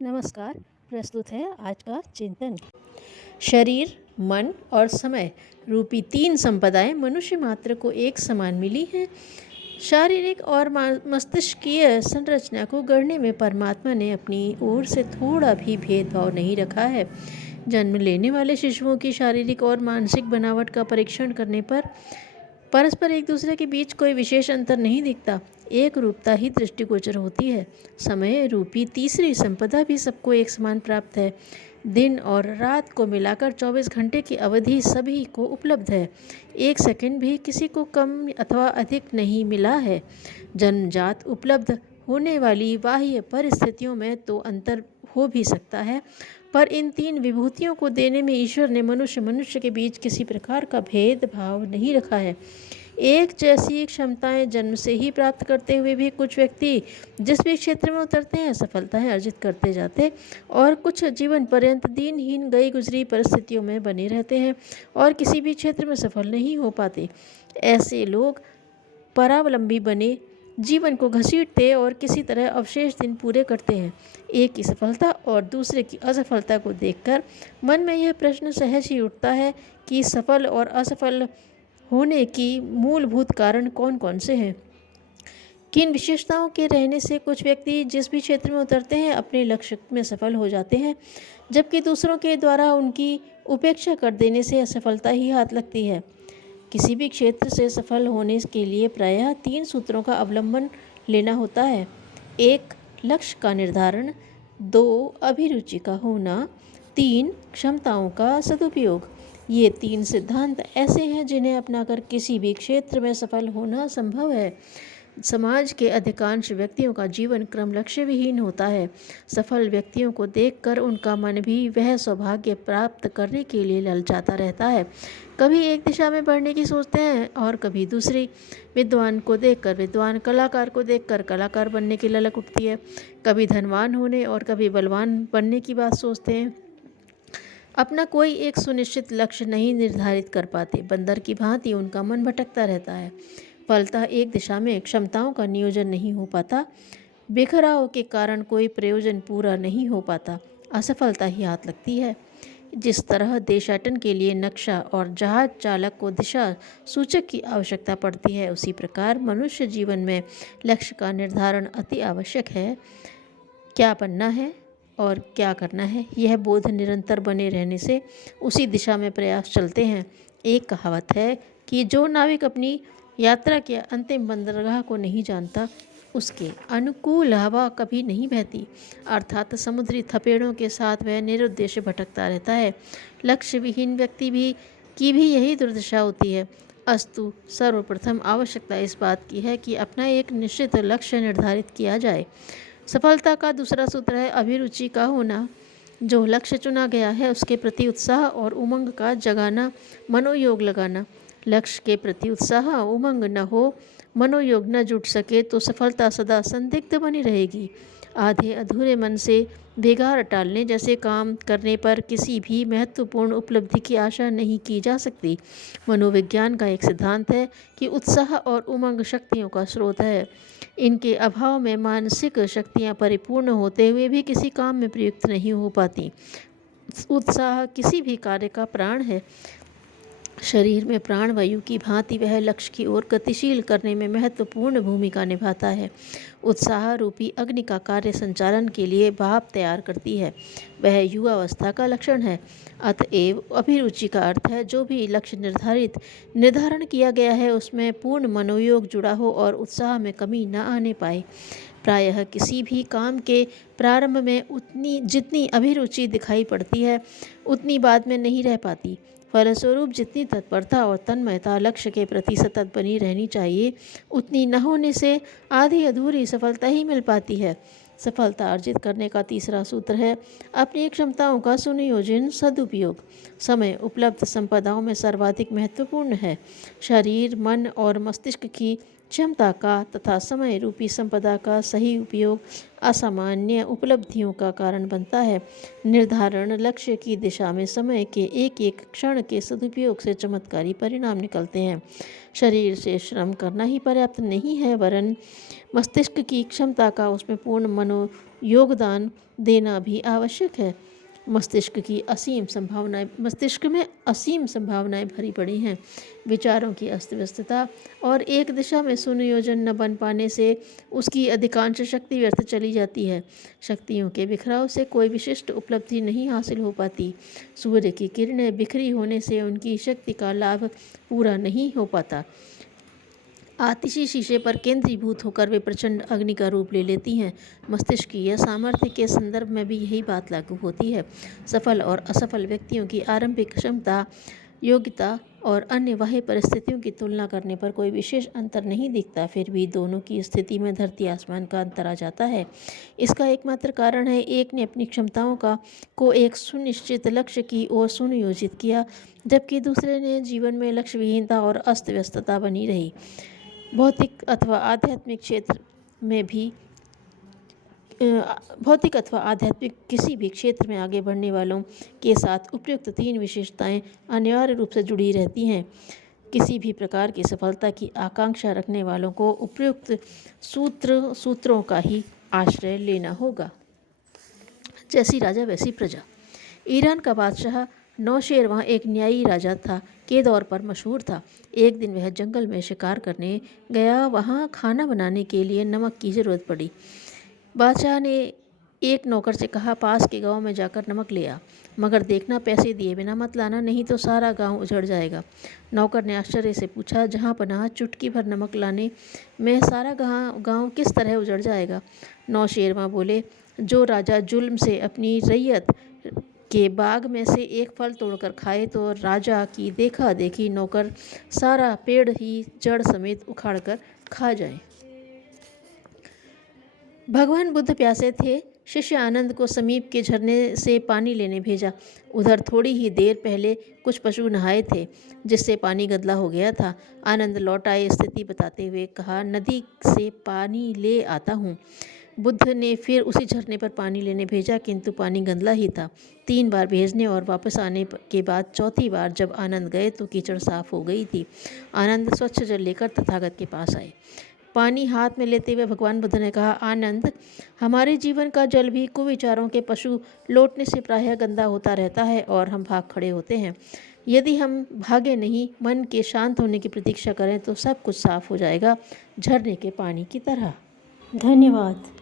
नमस्कार। प्रस्तुत है आज का चिंतन। शरीर, मन और समय रूपी तीन संपदाएं मनुष्य मात्र को एक समान मिली हैं। शारीरिक और मस्तिष्कीय संरचना को गढ़ने में परमात्मा ने अपनी ओर से थोड़ा भी भेदभाव नहीं रखा है। जन्म लेने वाले शिशुओं की शारीरिक और मानसिक बनावट का परीक्षण करने पर परस्पर एक दूसरे के बीच कोई विशेष अंतर नहीं दिखता, एक रूपता ही दृष्टिगोचर होती है। समय रूपी तीसरी संपदा भी सबको एक समान प्राप्त है। दिन और रात को मिलाकर 24 घंटे की अवधि सभी को उपलब्ध है। एक सेकंड भी किसी को कम अथवा अधिक नहीं मिला है। जन्मजात उपलब्ध होने वाली बाह्य परिस्थितियों में तो अंतर हो भी सकता है, पर इन तीन विभूतियों को देने में ईश्वर ने मनुष्य के बीच किसी प्रकार का भेदभाव नहीं रखा है। एक जैसी क्षमताएं जन्म से ही प्राप्त करते हुए भी कुछ व्यक्ति जिस भी क्षेत्र में उतरते हैं सफलताएं अर्जित करते जाते और कुछ जीवन पर्यंत दीनहीन गई गुजरी परिस्थितियों में बने रहते हैं और किसी भी क्षेत्र में सफल नहीं हो पाते। ऐसे लोग परावलंबी बने जीवन को घसीटते और किसी तरह अवशेष दिन पूरे करते हैं। एक की सफलता और दूसरे की असफलता को देखकर मन में यह प्रश्न सहज ही उठता है कि सफल और असफल होने की मूलभूत कारण कौन कौन से हैं। किन विशेषताओं के रहने से कुछ व्यक्ति जिस भी क्षेत्र में उतरते हैं अपने लक्ष्य में सफल हो जाते हैं, जबकि दूसरों के द्वारा उनकी उपेक्षा कर देने से असफलता ही हाथ लगती है। किसी भी क्षेत्र से सफल होने के लिए प्रायः तीन सूत्रों का अवलंबन लेना होता है। 1. लक्ष्य का निर्धारण, 2. अभिरुचि का होना, 3. क्षमताओं का सदुपयोग। ये तीन सिद्धांत ऐसे हैं जिन्हें अपनाकर किसी भी क्षेत्र में सफल होना संभव है। समाज के अधिकांश व्यक्तियों का जीवन क्रम लक्ष्य विहीन होता है। सफल व्यक्तियों को देखकर उनका मन भी वह सौभाग्य प्राप्त करने के लिए ललचाता रहता है। कभी एक दिशा में बढ़ने की सोचते हैं और कभी दूसरी। विद्वान को देखकर विद्वान, कलाकार को देखकर कलाकार बनने की ललक उठती है। कभी धनवान होने और कभी बलवान बनने की बात सोचते हैं। अपना कोई एक सुनिश्चित लक्ष्य नहीं निर्धारित कर पाते। बंदर की भांति उनका मन भटकता रहता है। फलतः एक दिशा में क्षमताओं का नियोजन नहीं हो पाता। बिखराव के कारण कोई प्रयोजन पूरा नहीं हो पाता। असफलता ही हाथ लगती है। जिस तरह देशाटन के लिए नक्शा और जहाज चालक को दिशा सूचक की आवश्यकता पड़ती है, उसी प्रकार मनुष्य जीवन में लक्ष्य का निर्धारण अति आवश्यक है। क्या बनना है और क्या करना है, यह बोध निरंतर बने रहने से उसी दिशा में प्रयास चलते हैं। एक कहावत है कि जो नाविक अपनी यात्रा के अंतिम बंदरगाह को नहीं जानता, उसके अनुकूल हवा कभी नहीं बहती। अर्थात समुद्री थपेड़ों के साथ वह निरुद्देश्य भटकता रहता है। लक्ष्य विहीन व्यक्ति की भी यही दुर्दशा होती है। अस्तु सर्वप्रथम आवश्यकता इस बात की है कि अपना एक निश्चित लक्ष्य निर्धारित किया जाए। सफलता का दूसरा सूत्र है अभिरुचि का होना। जो लक्ष्य चुना गया है उसके प्रति उत्साह और उमंग का जगाना, मनोयोग लगाना। लक्ष्य के प्रति उत्साह उमंग न हो, मनोयोग न जुट सके तो सफलता सदा संदिग्ध बनी रहेगी। आधे अधूरे मन से बेगार टालने जैसे काम करने पर किसी भी महत्वपूर्ण उपलब्धि की आशा नहीं की जा सकती। मनोविज्ञान का एक सिद्धांत है कि उत्साह और उमंग शक्तियों का स्रोत है। इनके अभाव में मानसिक शक्तियाँ परिपूर्ण होते हुए भी किसी काम में प्रयुक्त नहीं हो पाती। उत्साह किसी भी कार्य का प्राण है। शरीर में प्राणवायु की भांति वह लक्ष्य की ओर गतिशील करने में महत्वपूर्ण भूमिका निभाता है। उत्साह रूपी अग्नि का कार्य संचालन के लिए भाप तैयार करती है। वह युवावस्था का लक्षण है। अतएव अभिरुचि का अर्थ है जो भी लक्ष्य निर्धारण किया गया है उसमें पूर्ण मनोयोग जुड़ा हो और उत्साह में कमी न आने पाए। प्रायः किसी भी काम के प्रारंभ में जितनी अभिरुचि दिखाई पड़ती है उतनी बाद में नहीं रह पाती। फलस्वरूप जितनी तत्परता और तन्मयता लक्ष्य के प्रति सतत बनी रहनी चाहिए, उतनी न होने से आधी अधूरी सफलता ही मिल पाती है। सफलता अर्जित करने का तीसरा सूत्र है अपनी क्षमताओं का सुनियोजन, सदुपयोग। समय उपलब्ध संपदाओं में सर्वाधिक महत्वपूर्ण है। शरीर, मन और मस्तिष्क की क्षमता का तथा समय रूपी संपदा का सही उपयोग असामान्य उपलब्धियों का कारण बनता है। निर्धारण लक्ष्य की दिशा में समय के एक एक क्षण के सदुपयोग से चमत्कारी परिणाम निकलते हैं। शरीर से श्रम करना ही पर्याप्त नहीं है, वरन मस्तिष्क की क्षमता का उसमें पूर्ण योगदान देना भी आवश्यक है। मस्तिष्क में असीम संभावनाएं भरी पड़ी हैं। विचारों की अस्त व्यस्तता और एक दिशा में सुनियोजन न बन पाने से उसकी अधिकांश शक्ति व्यर्थ चली जाती है। शक्तियों के बिखराव से कोई विशिष्ट उपलब्धि नहीं हासिल हो पाती। सूर्य की किरणें बिखरी होने से उनकी शक्ति का लाभ पूरा नहीं हो पाता। आतिशी शीशे पर केंद्रीभूत होकर वे प्रचंड अग्नि का रूप ले लेती हैं। मस्तिष्क की यह सामर्थ्य के संदर्भ में भी यही बात लागू होती है। सफल और असफल व्यक्तियों की आरंभिक क्षमता, योग्यता और अन्य बाह्य परिस्थितियों की तुलना करने पर कोई विशेष अंतर नहीं दिखता। फिर भी दोनों की स्थिति में धरती आसमान का अंतर आ जाता है। इसका एकमात्र कारण है एक ने अपनी क्षमताओं को एक सुनिश्चित लक्ष्य की ओर सुनियोजित किया, जबकि दूसरे ने जीवन में लक्ष्य विहीनता और अस्त व्यस्तता बनी रही। भौतिक अथवा आध्यात्मिक किसी भी क्षेत्र में आगे बढ़ने वालों के साथ उपयुक्त 3 विशेषताएं अनिवार्य रूप से जुड़ी रहती हैं। किसी भी प्रकार की सफलता की आकांक्षा रखने वालों को उपयुक्त सूत्रों का ही आश्रय लेना होगा। जैसी राजा वैसी प्रजा। ईरान का बादशाह नौशेरवां एक न्यायी राजा था, के दौर पर मशहूर था। एक दिन वह जंगल में शिकार करने गया। वहाँ खाना बनाने के लिए नमक की ज़रूरत पड़ी। बादशाह ने एक नौकर से कहा, पास के गांव में जाकर नमक ले आ, मगर देखना पैसे दिए बिना मत लाना, नहीं तो सारा गांव उजड़ जाएगा। नौकर ने आश्चर्य से पूछा, जहाँ पनाह चुटकी भर नमक लाने में सारा गांव किस तरह उजड़ जाएगा? नौशेरवां बोले, जो राजा जुल्म से अपनी रैयत के बाग में से एक फल तोड़कर खाए तो राजा की देखा देखी नौकर सारा पेड़ ही जड़ समेत उखाड़कर खा जाए। भगवान बुद्ध प्यासे थे। शिष्य आनंद को समीप के झरने से पानी लेने भेजा। उधर थोड़ी ही देर पहले कुछ पशु नहाए थे, जिससे पानी गंदा हो गया था। आनंद लौट आए, स्थिति बताते हुए कहा, नदी से पानी ले आता हूँ। बुद्ध ने फिर उसी झरने पर पानी लेने भेजा, किंतु पानी गंदला ही था। 3 बार भेजने और वापस आने के बाद चौथी बार जब आनंद गए तो कीचड़ साफ हो गई थी। आनंद स्वच्छ जल लेकर तथागत के पास आए। पानी हाथ में लेते हुए भगवान बुद्ध ने कहा, आनंद, हमारे जीवन का जल भी कुविचारों के पशु लौटने से प्रायः गंदा होता रहता है और हम भाग खड़े होते हैं। यदि हम भागे नहीं, मन के शांत होने की प्रतीक्षा करें तो सब कुछ साफ हो जाएगा, झरने के पानी की तरह। धन्यवाद।